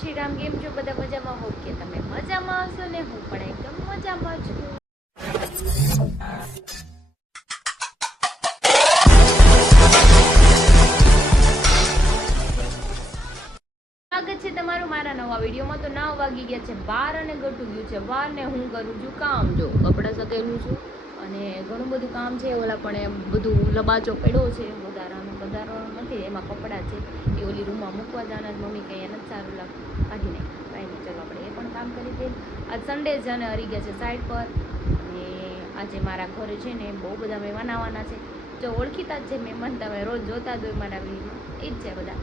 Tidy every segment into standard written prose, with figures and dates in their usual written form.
શ્રી રામ. કેમ છો બધા? મજામાં હો કે તમે મજામાં હશો ને? હું પણ એકદમ મજામાં છું. સ્વાગત છે તમારું મારા નવા વિડીયોમાં. તો 9 વાગી ગયા છે 12 અને ગટુ ગયું છે વાર ને હું કરું છું કામ. જો કપડાં સકેલું છું અને ઘણું બધું કામ છે. ઓલા પણ એમ બધું લબાચો પડ્યો છે. વધારો નથી, એમાં કપડાં છે એ ઓલી રૂમમાં મૂકવા જવાના. મમ્મી કંઈ નથી સારું લાગતું, કાઢી નાખ. કાંઈ નહીં, ચલો આપણે એ પણ કામ કરી દઈએ. આજ સન્ડે છે અને હરી ગયા છે સાઈડ પર. અને આજે મારા ઘરે છે ને બહુ બધા મહેમાન આવવાના છે. જો ઓળખીતા જ છે મહેમાન, તમે રોજ જોતા જ હોય મારા વિડીયોમાં, એ જ છે બધા.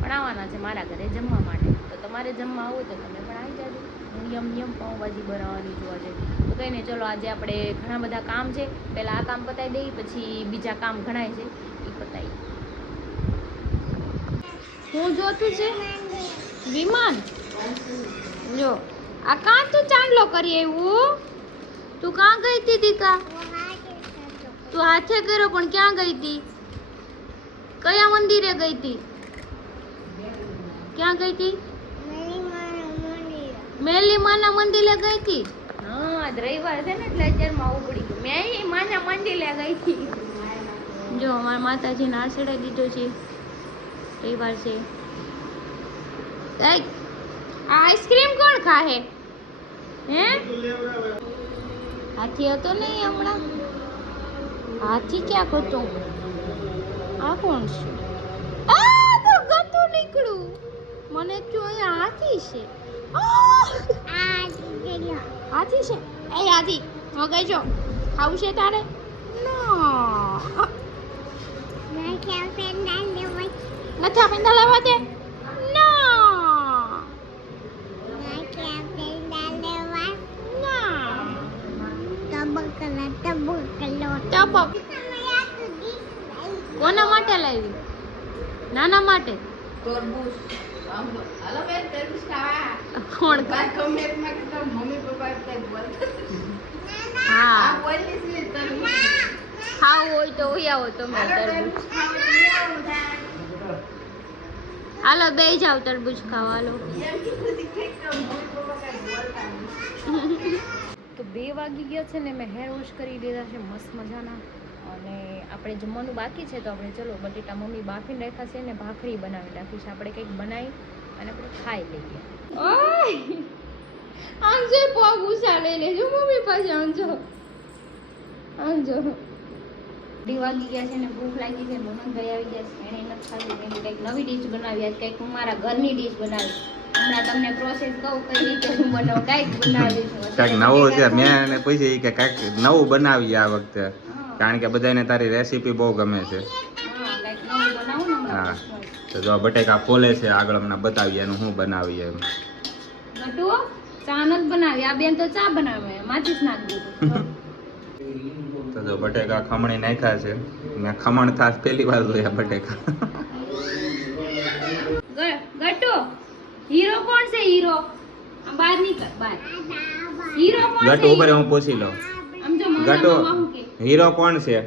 પણ આવવાના છે મારા ઘરે જમવા માટે. તો તમારે જમવા આવો તો તમે પણ આવી જાજો. નિયમ પાઉંભાજી બનાવવાની જોવા છે. તો કંઈ નહીં, ચલો આજે આપણે ઘણા બધા કામ છે. પહેલાં આ કામ પતાવી દઈએ, પછી બીજા કામ ઘણાય છે એ પતાવી. હું જોતું છે વિમાન. જો આ કાં તું ચાંદલો કરી આવ્યું? તું કાં ગઈ હતી દીકા? તું હાથે કર્યો પણ ક્યાં ગઈ હતી? કયા મંદિરે ગઈ હતી? ક્યાં ગઈ હતી? મેલી માના મંદિરે ગઈ હતી. હા, રવિવાર છે ને એટલે અત્યારમાં ઉપડી ગયું. મેં માના મંદિરે ગઈ હતી. જો અમારા માતાજીને આશીર્વાદ દીધો છે. રવિવાર છે. આ આઈસ્ક્રીમ કોણ ખાહે? હે, હાથી હતો નહીં હમણાં? હાથી ક્યાં હતો? આ કોણ છે? આ તો ગતું નીકળું. મને જો અહીંયા હાથી છે. હાથી છે. એ હાથી મગાઈ જો ખાવું છે તારે? નથી પેંડા લેવા દે. કોના માટે લાવી? નાના માટે. કોણ? હા, ખાવું હોય તો હોય આવો તમે તરબૂચ. હાલો બે જાવ તરબૂચ ખાવા. હાલો. તો 2 વાગી ગયા છે ને મેં હેર વોશ કરી લીધા છે મસ્ત મજાના. અને આપણે જમવાનું બાકી છે તો આપણે ચલો બટેટા મમ્મી બાફીને રાખ્યા છે ને ભાખરી બનાવી રાખી છે. આપણે કંઈક બનાવી અને આપણે ખાઈ લઈએ. આંજો પગ ઉછાળે લેજો મમ્મી પાસે. આંજો 2 વાગી ગયા છે ને ભૂખ લાગી છે. મોહનભાઈ આવી ગયા છે, એણે નથી ખાધું. એમ કંઈક નવી ડીશ બનાવી. આજ કંઈક હું મારા ઘરની ડીશ બનાવી. હમણાં તમને પ્રોસેસ કહું કઈ રીતે હું બનાવું. કંઈક બનાવીશું, કંઈક નવું છે. મેં એને પૂછ્યું કે કંઈક નવું બનાવી આ વખતે, કારણ કે બધાને તારી રેસીપી બહુ ગમે છે. હા, તો જો બટેકા ફોલે છે. આગળ અમને બતાવીએ એનું શું બનાવીએ એમ. ગટુ ચા નથી બનાવી. આ બેન તો ચા બનાવે, માચીસ નાખી દીધું. તો જો બટેકા ખમણી નાખ્યા છે. મેં ખમણ થાસ પહેલી વાર જોયા બટેકા. ગટુ હીરો કોણ છે? હીરો બહાર નીકળ, બહાર. હીરો કોણ છે? ગટુ ઉપર હું પૂછી લઉં. ગટુ હીરો કોણ છે?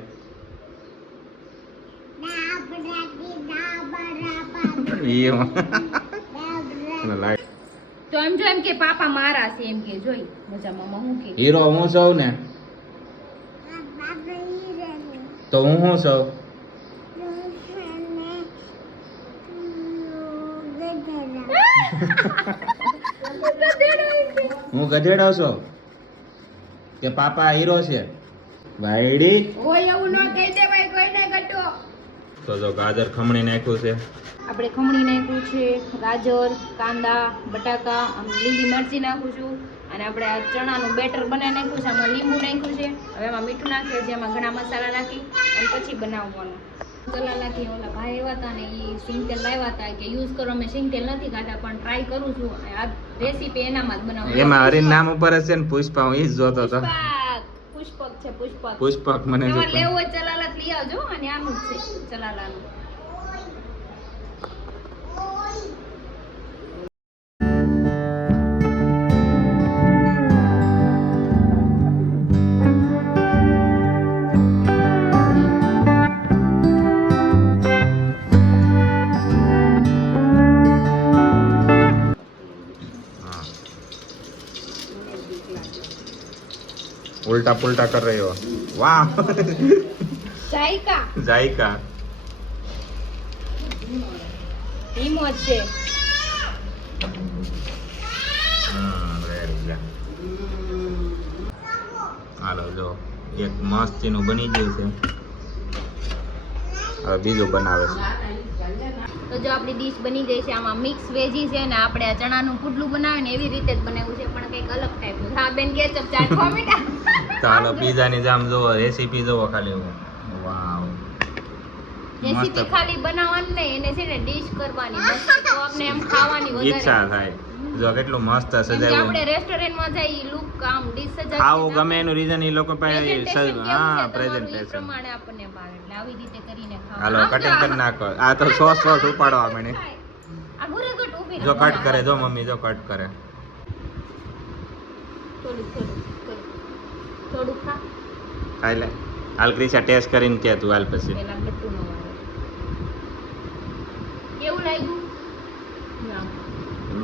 તો એમ જો એમ કે પાપા મારા છે એમ કે. જોઈ મજામાં હું કે હીરો હું છું ને, તો હું છું? હું ગધેડો છું કે પાપા હીરો છે? વાયડી ઓય એવું ન કહી દેવાય કોઈને ગટુ. તો જો ગાજર ખમણી નાખ્યું છે. આપણે ખમણી નાખ્યું છે, ગાજર, કાંદા, બટાકા, લીલી મરચી નાખું છું. અને આપણે આ ચણાનું બેટર બનાવી નાખ્યું છે. આમાં લીંબુ નાખ્યું છે. હવે એમાં મીઠું નાખીએ છીએ, એમાં ઘણા મસાલા નાખી અને પછી બનાવવાનું. મસાલા નાખી. ઓલા ભાઈ એવા હતા ને એ સિંગતેલ લાવ્યા હતા કે યુઝ કરો. મેં સિંગતેલ નથી ખાતા પણ ટ્રાય કરું છું. આ રેસીપી એનામાં જ બનાવું. એમાં હરીન નામ ઉપર છે ને પુષ્પા, હું ઈ જ જોતો હતો. પુષ્પક છે. પુષ્પક મને જો લેવું હોય ચલાલા લઈ આવજો. અને આનું જ છે ચલાલાનું. उल्टा पुल्टा कर रही हो वाह જાયકા जायका હિંમત છે હાલો જો એક મસ્તીનું બની ગયું છે હવે બીજું બનાવે છે તો જો આપણી ડીશ બની ગઈ છે આમાં મિક્સ વેજી છે ને આપણે આ ચણાનું પુડલું બનાવે ને એવી રીતે જ બનાવ્યું છે પણ કંઈક અલગ ટાઈપનું હા બેન કેચઅપ ચાટવા મીઠા તો હાલો પીઝાની જામ જોવો રેસીપી જોવો ખાલી વાવ રેસીપી ખાલી બનાવવાની નહીં એને છે ને ડીશ કરવાની મસ્ત તો આપણે એમ ખાવાની વધારે ઈચ્છા થાય જો કેટલું મસ્ત કેમ કે સજાવ્યું આપણે રેસ્ટોરન્ટમાં જઈ લુક આમ ડીશ સજાવી ખાવું ગમે એનું રીઝન એ લોકો પાસે હા પ્રેઝન્ટેશન પ્રમાણે આપણને ભાવે એટલે આવી રીતે કરીને હાલો ખાવા કટિંગ કરી નાખો આ તો સોસ ઉપાડવા મને આ ગુરેગટ ઊભી જો કટ કરે જો મમ્મી જો કટ કરે થોડું ખા ખાઈ લે હાલ ક્રિશા ટેસ્ટ કરીને કે તું હાલ પછી પેલા ગટ્ટુ નો વાળો કેવું લાગ્યું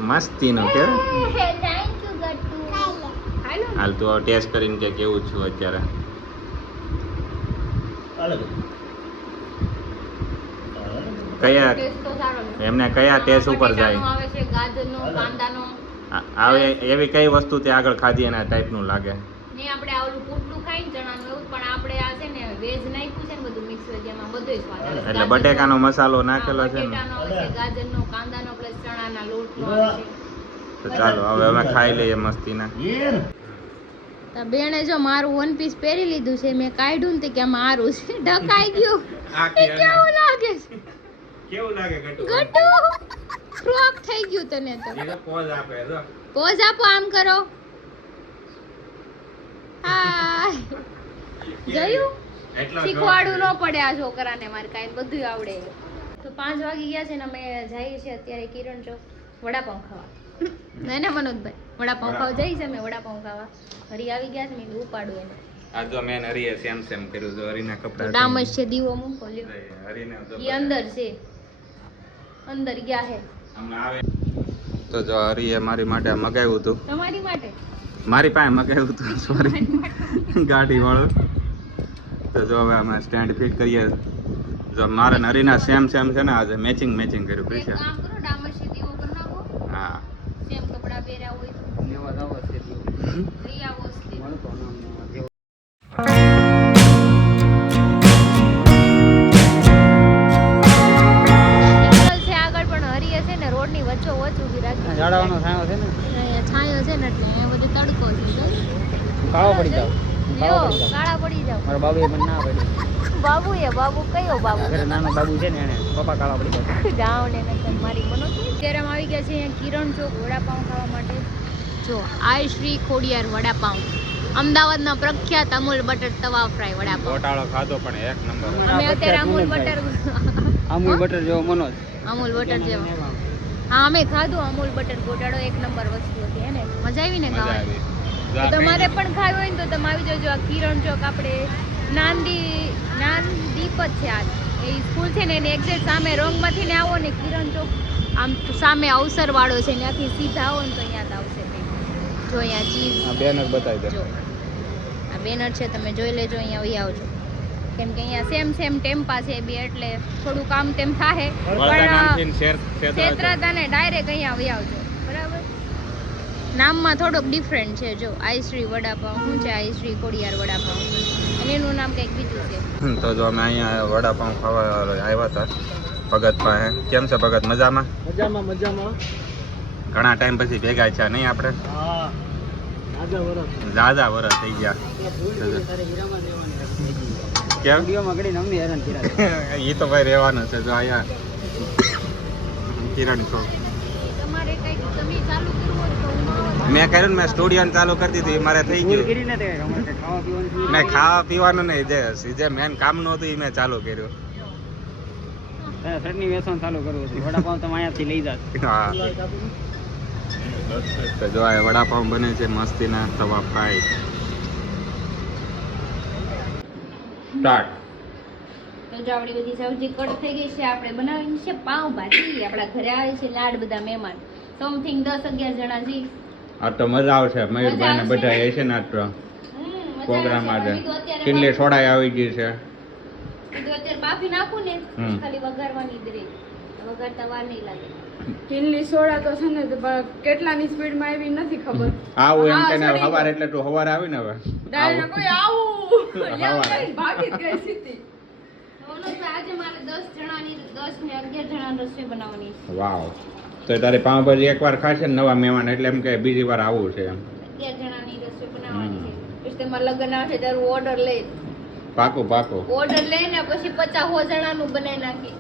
મસ્તીનું કે થેન્ક યુ ગટ્ટુ ખાઈ લો હાલ તું ટેસ્ટ કરીને કે કેવું છું અત્યારે કયા ટેસ્ટ તો સારો છે એમને કયા ટેસ્ટ ઉપર બટેટાનો જાય આવે છે ગાજરનો કાંદાનો આવે એવી કઈ વસ્તુ તે આગળ ખાધી એના ટાઈપનું લાગે ને આપણે આ ઓલું પુડલું ખાઈને ચણાનું એવું પણ આપણે આ છે ને વેજ નાખ્યું છે ને બધું મિક્સ વેજ એમાં બધુંય સ્વાદ આવે છે. એટલે બટેકાનો મસાલો નાખેલો હા, છે ને બટેટાનો આવે છે ગાજરનો કાંદાનો પ્લસ ચણાના લોટનો આવે છે તો ચાલો હવે અમે ખાઈ લઈએ મસ્તીના તો બેણે જો મારું વન પીસ પહેરી લીધું છે મેં કાઢ્યું ને કે મારું છે ઢકાઈ ગયું એ કેવું લાગે છે કેવું લાગે ગટુ ગટુ ફ્રોક થઈ ગયું તને તો પોઝ આપે જો પોઝ આપો આમ કરો હાય જોયું એટલો શીખવાડવું ન પડે આ છોકરાને મારે કાંઈ બધું આવડે તો 5 વાગી ગયા છે ને અમે જઈએ છીએ અત્યારે કિરણ ચોક વડાપાઉં ખાવા નહીં ને મનોજભાઈ વડાપાઉં ખાવા જઈએ છીએ અમે વડાપાઉં ખાવા હરી આવી ગયા છે મેં કીધું ઉપાડું એને આ જો મેં હરીએ સેમ કર્યું જો હરીના કપડા ડામસ છે દીવો મૂકો લ્યો હરીને ઈ અંદર છે અંદર ગયા હે હમણાં આવે તો જો હરીએ મારી માટે મગાવ્યું હતું તમારી માટે મારી પાસે મગાવ્યું હતું સોરી ગાડી વાળો તો જો હવે અમે સ્ટેન્ડ ફિટ કરીએ જો મારે ને હરીના સેમ છે ને આજે મેચિંગ કર્યું એક પૈસા કામ કરો ડામસ છે દીવો કરી નાખો હા સેમ કપડા પહેર્યા હોય તો લઈ આવો સ્લીપ. સિગ્નલ છે આગળ પણ હરીએ છે ને રોડની વચ્ચોવચ ઊભી રાખી ઝાડવાનો છાંયો છે ને અહીંયા છાંયો છે ને એટલે અહીંયા બધે તડકો છે જો. કાળો પડી જાવ લ્યો, કાળા પડી જાવ મારા બાબુએ મને ના પડી બાબુ કયો બાબુ ઘરે નાનો બાબુ છે ને એને પપ્પા કાળા પડી ગયા જાવ ને નકર મારી મનો અત્યારે અમે આવી ગયા છે અહીંયા કિરણ ચોક વડાપાઉં ખાવા માટે જો આ શ્રી ખોડિયાર વડાપાઉં અમદાવાદના પ્રખ્યાત અમૂલ બટર તવા ફ્રાય વડાપાઉં ગોટાળો ખાધો પણ એક નંબર અમે અત્યારે અમૂલ બટર અમૂલ બટર જેવો મનો અમૂલ બટર જેવો હા અમે ખાધું અમૂલ બટર ગોટાળો એક નંબર વસ્તુ હતી હે ને મજા આવી ને મજા ખાવાની આવી તો તમારે પણ ખાવું હોય ને તો તમે આવી જજો આ કિરણ ચોક આપણે નાનદીપ જ છે આ એ સ્કૂલ છે ને એની એક્ઝેક્ટ સામે રોંગમાંથી ને આવો ને કિરણ ચોક આમ સામે અવસર વાળો છે ત્યાંથી સીધા આવો ને તો અહીંયા જ આવશે કંઈક. જો અહીંયા ચીઝ બેનર બતાવી જો આ બેનર છે તમે જોઈ લેજો અહીંયા આવી આવજો કેમ કે અહીંયા સેમ ટેમ્પા છે બે એટલે થોડું કામ તેમ થાય પણ છેતરાતા ને ડાયરેક્ટ અહીંયા આવી આવજો બરાબર નામમાં થોડોક ડિફરન્ટ છે જો આઈશ્રી વડાપાઉં શું છે આઈશ્રી ખોડિયાર વડાપાઉં અને એનું નામ કંઈક બીજું છે તો જો અમે અહીંયા વડાપાઉં ખાવા આવ્યા હતા ભગત પાસે કેમ છે ભગત મજામાં મજામાં ઘણા ટાઈમ પછી ભેગા છે નહીં આપણે હા રાજા વરસ ઝાઝા વરસ થઈ ગયા તારે હીરામાં દેવાની કેમ વિડીયોમાં કરીને અમને હેરાન કર્યા એ તો ભાઈ રહેવાનું છે જો અહીંયા કિરણ છો તમારે કંઈક તમે ચાલુ કરવું હોય તો હું આવું. મેં કર્યું ને મેં સ્ટુડિયો ચાલુ કરી દીધું એ મારે થઈ ભૂલ ગયું કરીને તે અમારે કંઈ ખાવા પીવાનું મેં ખાવા પીવાનું નહીં જે મેન કામનું હતું એ મેં ચાલુ કર્યું ચટણી વેચવાનું ચાલુ કરવું હતું વડાપાઉં તમે અહીંયાથી લઈ જાત હા તો જો આ વડાપાઉં બને છે મસ્તીના તવા ફ્રાય સ્ટાર્ટ તો જો આપણી બધી સબ્જી કટ થઈ ગઈ છે આપણે બનાવવાની છે પાવભાજી આપણા ઘરે આવે છે લાડ બધા મહેમાન સમથિંગ 10-11 જણા જી આ તો મજા આવશે મયુરભાઈ ને બધા એ છે ને આ તો પ્રોગ્રામ આજે કીધું અત્યારે કિલ્લી સોડાઈ આવી ગઈ છે કીધું અત્યારે બાફી નાખું ને હમ. ખાલી વઘારવાની જ રહી વઘારતા વાર નહીં લાગે કિલ્લી સોડા તો છે ને તો કેટલાની સ્પીડમાં આવી નથી ખબર આવું એમ હા, કે સડી સવાર એટલે તું સવાર આવી ને હવે ડાયરેક્ટ કોઈ આવું યા હવારે. કઈ ભાગી જ ગઈ સીધી આજે મારે 10 જણાની 10 ને 11 જણાની રસોઈ બનાવવાની છે વાવ તો તારી પાઉંભાજી એકવાર ખાશે ને નવા મહેમાન એટલે એમ કે બીજી વાર આવું છે એમ 11 જણાની રસોઈ બનાવવાની છે પછી તમારા લગ્ન આવશે ત્યારે ઓર્ડર લઈ પાકું પાકું ઓર્ડર લઈને પછી 50 જણાનું બનાવી નાખી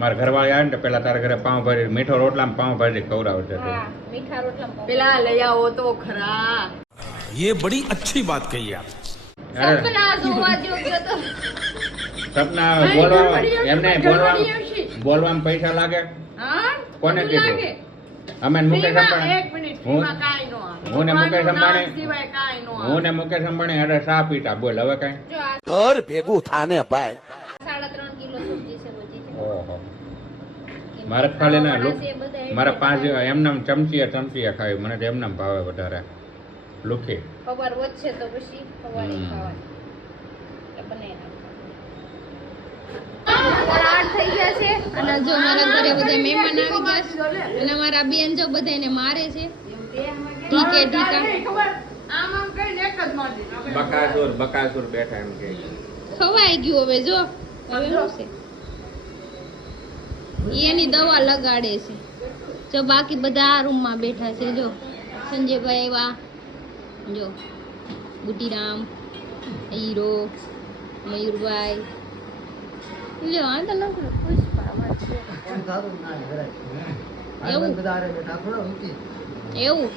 મારા ઘરવાળી આવે ને તો પેલા તારા ઘરે પાઉંભાજી મીઠો રોટલા પાઉંભાજી ખવડાવશે તું. હા મીઠા રોટલા પેલા લઈ આવો તો ખરા ये बड़ी अच्छी बात कही आप અરે સપના જોવા જોગ્યો તો સપના ભાઈ, બોલવા ગણપતિ એમને આવશે, બોલવા ગણપતિ આવશે. બોલવામાં પૈસા લાગે હા કોને બધું કીધું? લાગે. અમે ને મુકેશ ફ્રીમાં, અંબાણી એક મિનિટ હું ફ્રીમાં કાંઈ નો આવે. હું ને મુકેશ ભગવાનનું નામ અંબાણી- સિવાય કાંઈ નો હું આવે. ને મુકેશ અંબાણી અરે ચા પીતા બોલ હવે કઈ જો આ घर भेगू थाने पाए 3.5 કિલો સબ્જી છે બધી છે ઓહો મારે ખાલી ના ખાવાના છે બધા એટલે મારા 5 એમનામ ચમચીયા ખાવી મને તો એમનામ ભાવે વધારે લુખી ખબર વધશે તો પછી ખવાની હમ. ખાવાની એટલે બનાવી નાખવાનું થઈ ગયા છે અને જો મારા ઘરે બધા મહેમાન આવી ગયા છે અને મારા બેન જો બધાને મારે છે ઠીકે ઠીકા ખબર આમ આમ કરીને એક જ મારી દીધું. બકાસુર બેઠા એમ કે ખવાઈ ગયું હવે જો હવે શું છે એની દવા લગાડે છે જો બાકી બધા આ રૂમમાં બેઠા છે જો સંજયભાઈ એવા જો બુટીરામ હીરો મયુરભાઈ લ્યો આ તો નકરું પુષ્પા વાત છે એવું એવું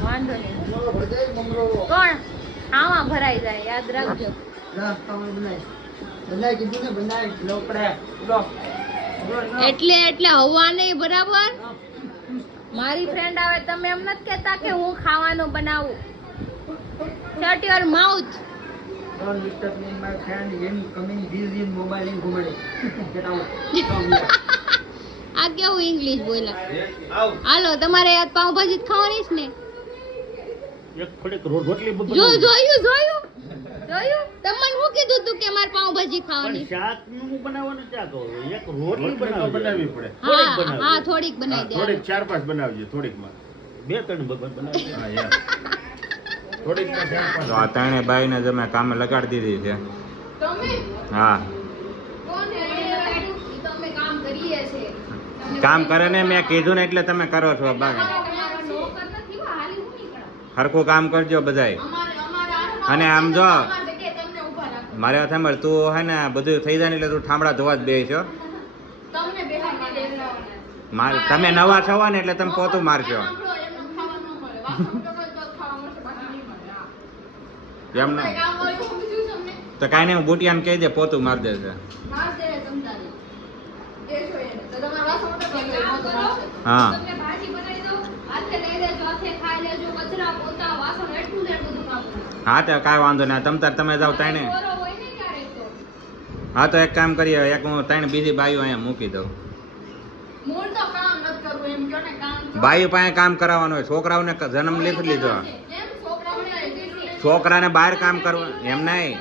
વાંધો નહીં કોણ આમાં ભરાઈ જાય યાદ રાખજો એટલે હવા નહીં બરાબર મારી ફ્રેન્ડ આવે તમે એમ નથી કહેતા કે હું ખાવાનું બનાવું શટ યોર માઉથ આ કેવું ઇંગ્લિશ બોલ્યા હાલો તમારે યાદ પાવભાજી જ ખાવાની છે ને એક થોડીક રોટલી જોયું તમને હું કીધું તું કે મારે પાવભાજી ખાવાની શાક નું બનાવવાનું ક્યાં કહું એક રોટલી બનાવવી પડે હા થોડીક બનાવી દે થોડીક 4-5 બનાવજો થોડીક માં 2-3 બનાવવી હા યાર થોડીક માં 4-5 તો આ ત્રણે બાઈને જ અમે કામે લગાડી દીધી છે તમે હા કોણ હે? તો અમે કામ કરીએ છે કામ કરે ને મેં કીધું ને એટલે તમે કરો છો બાકી તમારો નોકર નથી હાલી હું નીકળા હરખું કામ કરજો બધાય અને આમ જો અમારી જગ્યાએ તમને ઊભા રાખો. મારે વાત સાંભળ તું હે ને બધું થઈ જાય ને એટલે તું ઠામડા ધોવા જ બે છો તમને બેહાડવા દેવાના. તમે નવા છો ને એટલે તમે પોતું મારશો સાંભળો, એમનું ખાવા ન મળે. વાસણ કરવા તો ખાવા મળશે, બાકી નહીં મળે. હા. એમ આપણે કામ વાળું સમજ્યું તમને? તો કાંઈ નહીં હું બુટિયાને કહી દે પોતું મારી દેશે માર દે તમતારે. એ છો એને. તો તમારા વાસણ માટે પણ લઈ લો તો મારશે. હા તમને ભાજી બનાવી દઉં હાથે લઈ લેજો હાથે ખાઈ લેજો કચરા પોતા વાસણ એટલું ને એટલું બધું કામ કરજો. હા તો કાંઈ વાંધો નહીં તમ તાર તમે જાઓ તાણે બોરો હોય ને ક્યારેક તો હા તો એક કામ કરીએ એક હું ત્રણ બીજી બાઈઓ અહીંયા મૂકી દઉં મૂળ તો કામ નથી કરવું એમ કહો ને કામ કરો. બાઈઓ પાસે કામ કરાવવાનું હોય છોકરાઓને જન્મ લીધી લીધો એમ છોકરાઓને કીધું. છોકરાને બહાર કામ કરવા એમ નહીં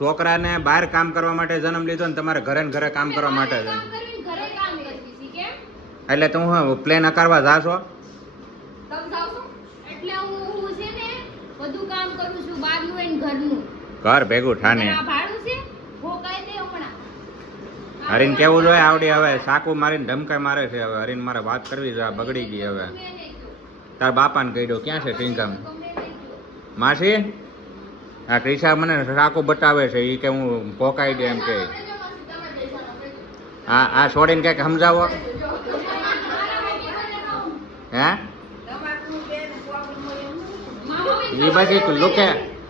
છોકરાને બહાર કામ કરવા માટે જન્મ લીધો ને તમારે ઘરે ને ઘરે કામ કરવા માટે જ. કામ કરીને ઘરે કામ કરતી હતી કેમ એટલે તું હું પ્લેન અકારવા જાશો તમે જાઓ છો? એટલે હું છે ને બધું કામ કરું છું બહારનું અને ઘરનું ઘર ભેગું ઠાને આ ભાડું છે ભોકાઈ દે હમણાં હરીને કેવું જોઈએ આવડી હવે સાકુ મારીને ધમકાઈ મારે છે હવે હરીને મારે વાત કરવી છે આ બગડી ગઈ હવે ગમે નહીં કયો. તાર બાપાને કહી દો ક્યાં છે ટીંગમ ગમે નહીં કયો. માસી આ ક્રિશા મને સાકુ બતાવે છે એ કે હું ભોકાઈ દે એમ કે આ છોડીને કંઈક સમજાવો હે એ બધી લુખે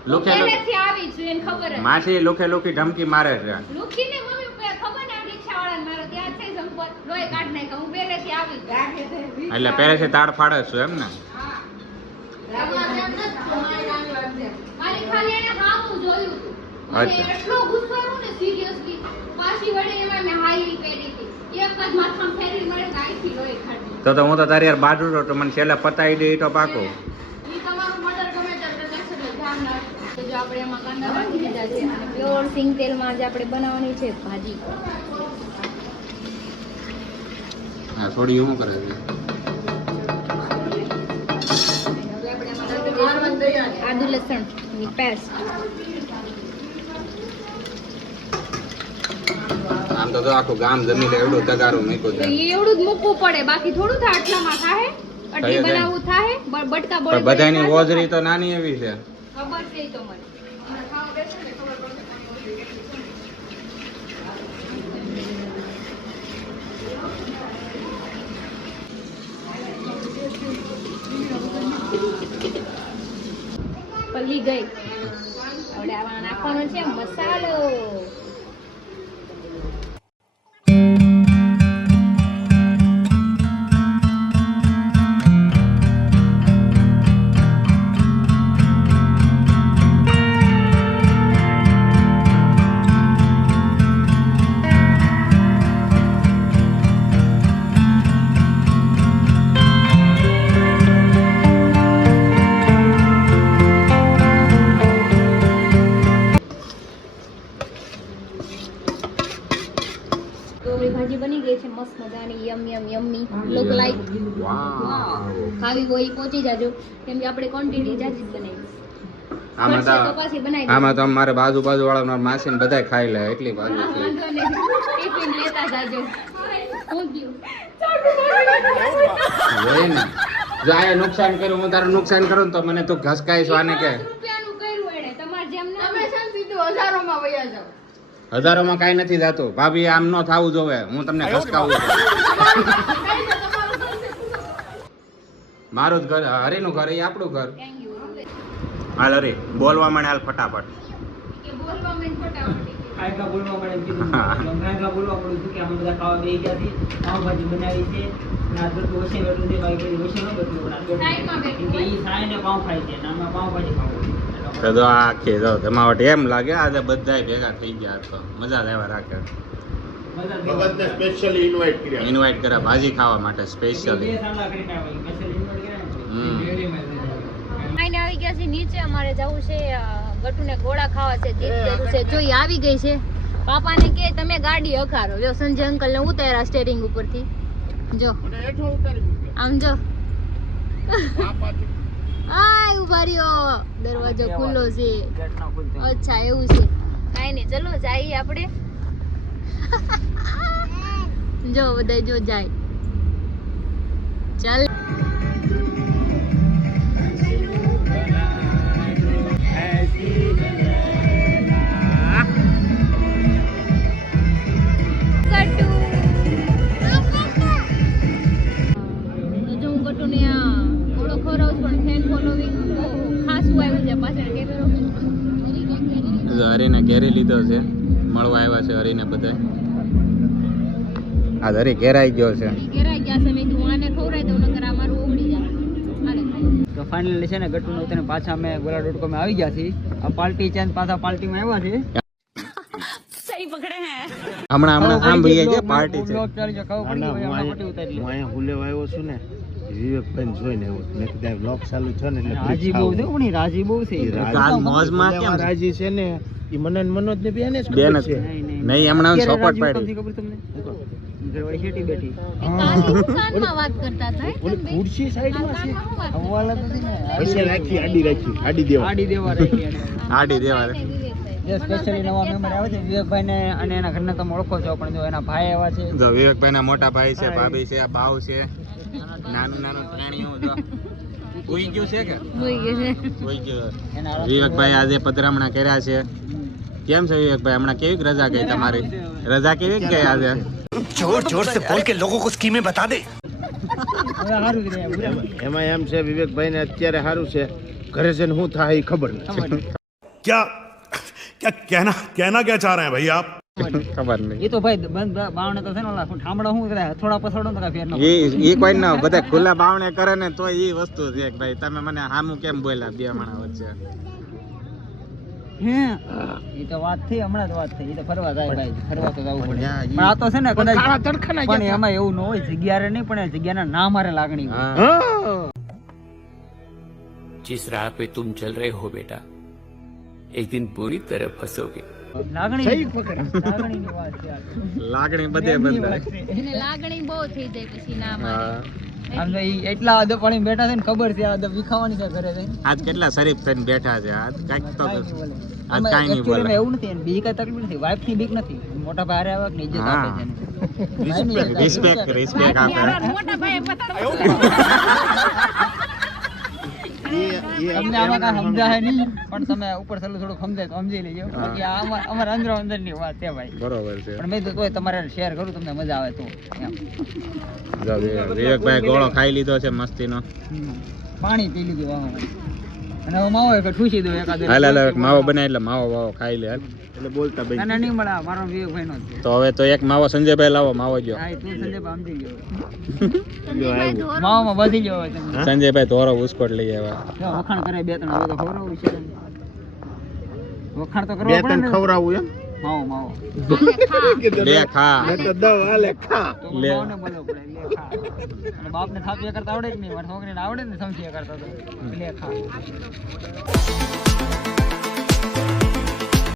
લુખે પહેલેથી આવી છું એને ખબર જ. માસી લુખે લુખી ધમકી મારે છે લુખીને મમ્મી ખબર ને આ રિક્ષાવાળાને મારો ત્યાં છે સંપત લોહી કાઢ નાખ્યા હું પહેલેથી આવી છું. એટલે પહેલેથી તાડ ફાડે છું એમ ને મારી ખાલી એને હામું જોયું હતું. મને અચ્છા. એટલો ગુસ્સો આવ્યો ને સિરિયસલી પાછી વળી એમાં મેં હાઈ હીલ પહેરી હતી એક જ માથામાં ફેરવી મળે ને આઈથી લોહી કાઢી તો હું તો તારી યાર બાજુ તો મને છેલ્લે પતાવી દે તો પાકું ઈ તમારું મર્ડર ગમે ત્યારે કરશે એટલે ધ્યાન રાખજો. જો આપણે એમાં કાંદા નાખી દીધા છે અને પ્યોર સિંગ તેલમાં આજે આપણે બનાવવાની છે ભાજી. હા થોડી શું કરે છે હવે આપણે એમાં નાખી દઈશું આદુ લસણની પેસ્ટ. આમ તો આખું ગામ જમી લે એવડું તગારું મૂક્યું તો છે એ એવડું જ મૂકવું પડે, બાકી થોડું થાય આટલામાં થાય. અટલી થાય. બનાવવું થાય બટકા બોલ પણ બધાની ઓજરી તો નાની એવી છે. ખબર છે ઈ તો મને. પલ્લી ગઈ. હવે આમાં નાખવાનો છે મસાલો. તો આપણી ભાજી બની ગઈ છે મસ્ત મજાની યમ્મી લુક લાઈક. ખાવી હોય ઈ પહોંચી જાજો કેમ કે આપણે ક્વોન્ટિટી જાજી જ બનાવી. આમાં તો તો પાછી બનાવી આમાં તો મારે બાજુ વાળા મારા માસી ને બધા ખાઈ લે એટલી બાજુ છે. વાંધો નહીં. ટિફિન લેતા જાજો. હું ગયું હોય ને જો આ નુકસાન કર્યું હું તારું નુકસાન કરું ને તો મને તું ઘસકાઈશ વાને કે રૂપિયાનું કર્યું એણે તમારે જેમ ના તમે શાંતિથી હજારોમાં વયા જાઓ. હજારોમાં કાંઈ નથી થતું ભાભી આમ ન થવું જોવે હું તમને ઘસકાવું છું મારું જ ઘર હરીનું ઘર એ આપણું ઘર. Thank you. હાલ હરી બોલવા માંડે હાલ ફટાફટ. કે બોલવા મેં ફટાફટ કાયકા બોલવા મળે એમ કીધું કાયકા બોલવા પડ્યું હતું કે અમે બધા ખાવા બેસી ગયા છીએ પાવભાજી બનાવી છે અને આ બધું વસે બેઠું છે બાકી કોઈ વસે ન બેઠું સાઈડમાં બેઠું કે એ સાઈને પાવ ખાય છે અને આમાં પાવભાજી ખાવું તો જો આ આખી જો જમાવટ એમ લાગે આજે બધાય ભેગા થઈ ગયા આજ તો મજા લેવા રાખે. ભગતને સ્પેશિયલી ઇન્વાઇટ કર્યા. ઇન્વાઇટ કરે ભાજી ખાવા માટે સ્પેશિયલી. આઈને આવી ગયા છે નીચે. અમારે જવું છે ગટુને ગોળા ખાવા છે. જીત જરૂર છે જો ઈ આવી ગઈ છે. પાપાને કે તમે ગાડી હકારો. જો સંજય અંકલ ને ઉતાર્યા સ્ટેરિંગ ઉપરથી. જો આમ જો આય ઉભા રહ્યો. દરવાજો ખુલ્લો છે. અચ્છા એવું છે. કાઈ નહીં ચલો જઈએ આપણે. જો બધા જો જાય. ચાલ હરીને ઘેરી લીધો છે મળવા આવ્યા છે હરીને બધા. આ હરી ઘેરાઈ ગયો છે. તો ફાઇનલી છે ને ગટ્ટુ નવતને પાછા અમે ગોલા.com આવી ગયા છીએ. આ પાર્ટી છે ને પાછા પાર્ટીમાં આવ્યા છે. હમણાં આમ ભઈએ કે પાર્ટી છે. બ્લોગ ચાલી છે ખબર પડી ગઈ હમણાં પટી ઉતારી લે. હું અહીંયા હુલેવા આવ્યો છું ને વિવેકભાઈ જોઈને આવ્યો મેં કીધું બ્લોગ ચાલુ છે ને એટલે રાજી બહુ છે પણ રાજી બહુ છે કાલ મોજમાં કેમ છે? રાજી છે ને ઈ મને ને મનોજ ને બેને જ બેન ખબર જ. છે. નહીં હમણાં અત્યારે સપોર્ટ રાજી પાડી. કોણથી ખબર તમને ઘરવાળી શેટી બેઠી વાત કરતા હતા ઓલી ખુરશી સાઈડમાં છે હવાલા તો છે ને પછી રાખી આડી દેવા આડી દેવા રાખી એને. આડી દેવા દે. જે સ્પેશિયલી નવા મેમ્બર આવે છે વિવેકભાઈ ને અને એના ઘરના તમે ઓળખો છો પણ જો એના ભાઈ આવ્યા છે જો વિવેકભાઈ ના મોટા ભાઈ છે ભાભી છે બાવ છે નાનું પ્રાણીઓ જો ઉઈ ગયું છે કે ઉઈ ગયું. એના વિવેકભાઈ આજે પધરામણા કર્યા છે. કેમ છે વિવેકભાઈ હમણાં કેવી રજા ગઈ તમારી? રજા કેવી ગઈ આજે? जोर जोर से बोल के लोगों को स्कीमें बता दे. હવે સારું જ રહે બરાબર. એમાં એમ છે વિવેકભાઈ ને અત્યારે સારું છે ઘરે જઈને શું થાય એ ખબર નથી. क्या क्या कहना क्या चाह रहे हैं भाई आप? ખબર નહીં. એ તો ભાઈ બંધ બાવણે તો છે ને ઓલા ઠામડા શું કરે થોડા પછાડો તો કાંઈ ફેર ન ઈ કોઈ ના બધા ખુલ્લા બાવણે કરે ને તો ઈ વસ્તુ છે કે ભાઈ તમે મને હામું કેમ બોલ્યા બે માણા વચ્ચે? હે એ તો વાત થઈ હમણાં જ વાત થઈ એ તો ફરવા જાય ભાઈ ફરવા તો જવું પડે પણ આ તો છે ને કદાચ પણ એમાં એવું ન હોય જગ્યા નહીં પણ એ જગ્યાના નામ હારે લાગણી હોય. હા. जिस राह पे तुम चल रहे हो बेटा एक दिन पूरी तरह फंसोगे। લાગણીની વાત છે આ. લાગણી બધે પ્રેમની બદલાય. વાત છે. એને લાગણી બહુ થઈ જાય પછી ના મારે હા. આમ તો ઈ એટલા અદબ પાણી બેઠા છે ને ખબર છે આ અદબ વિખાવાની છે ઘરે જઈને. આજ કેટલા શરીફ થઈને બેઠા છે આજ કાંઈક તો કાંઈ નહીં બોલે. આજ આમાં કાંઈ નહીં actually બોલે. માં એવું નથી એને બીજી કાંઈ તકલીફ નથી વાઇફ ની બીક નથી મોટા ભાઈ આવે ને ઇજ્જત આપે છે એને. રિસ્પેક્ટ આપે. મોટા ભાઈએ પતાડો તમને આમાં કાંઈ સમજાય નહીં પણ તમે ઉપર થયેલું થોડુંક સમજાય તો સમજી લેજો બાકી આ અમારા અંદર અંદરની વાત છે ભાઈ બરોબર છે. પણ મેં તો તોય તમારે શેર કરું તમને મજા આવે તો એમ. જો વિવેકભાઈ ગોળો ખાઈ લીધો છે મસ્તીનો. પાણી પી લીધું વાહ અને હવે માવો એક ઠૂસી દો એકાદ હાલ હાલ હવે માવો બનાય એટલે માવો ખાઈ લે હાલ. એટલે બોલતા ભાઈ ના નહીં મળે આ મારો વિવેકભાઈ નો છે તો હવે તો એક માવો સંજયભાઈ લાવો માવો જો. હા તું સંજયભાઈ સમજી ગયો સંજયભાઈ ધોરો માવામાં વધી ગયો હવે તમે સંજયભાઈ ધોરો ઉસ્કોટ લઈ આવ્યા. જો વખાણ કરે બે ત્રણ હવે તો ખવડાવવું છે વખાણ તો બે કરવો પડે ત્રણ ને ખવડાવું એમ માવો લે ખા મેં તો દવ હાલે ખા તો લે. માવને બોલવું પડે લે ખા અને બાપને થાપિયા કરતા આવડે જ નહીં મારી છોકરીને આવડે ને સમસ્યા કરતા તો લે ખા